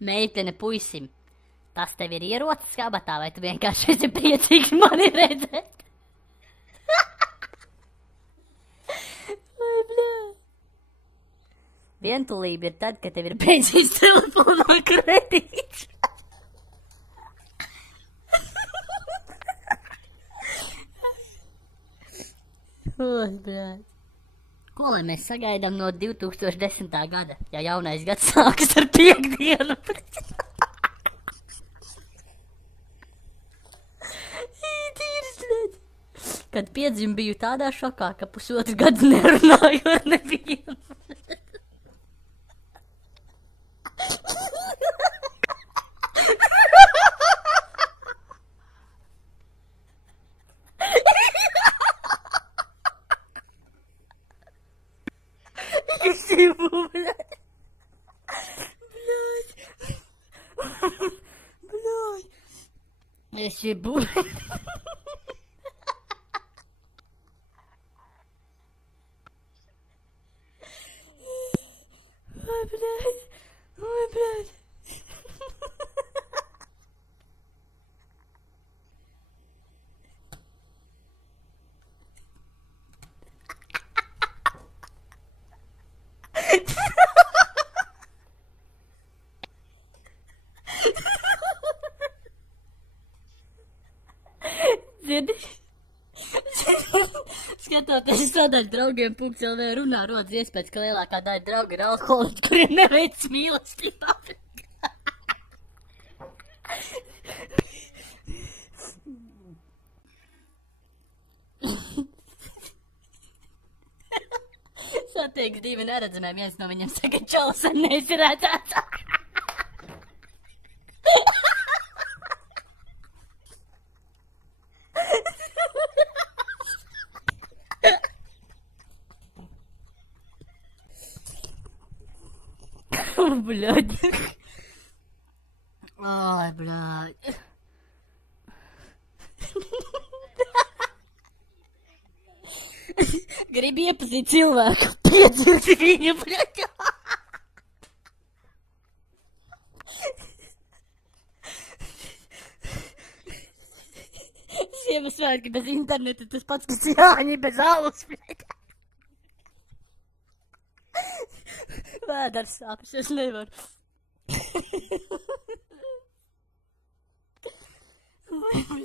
Meitene puisim, tas tev ir ierocis kabatā, vai tu vienkārši esi priecīgs mani redzēt? Vientulība ir tad, kad tev ir beidzies telefonā kredīts. Oi, brāl. Ko lai mēs sagaidām no 2010. gada, ja jaunais gads sākas ar piekdienu? Kad piedzim biju tādā šokā, ka pusotru gadu nerunāju ar nevienu. Es ебу. Ой, блядь. Ой, блядь. Dzirdi? Skatoties sadaļu draugiem .lv runā, rodas iespējas, ka lielākā daļa draugu ir alkoholiķi, kuriem neveic mīlestībā. Satieks divi neredzamie, viens no viņiem saka, čausam neesi redzēts. Блядь. Ой, блядь. Gribi iepazīt cilvēku, piedzirdi viņu, блядь. Ziemassvētki bez interneta, tas pats, kas Jāņi bez alus, блядь. Vēders sāpes, es nevaru. Vai, vai.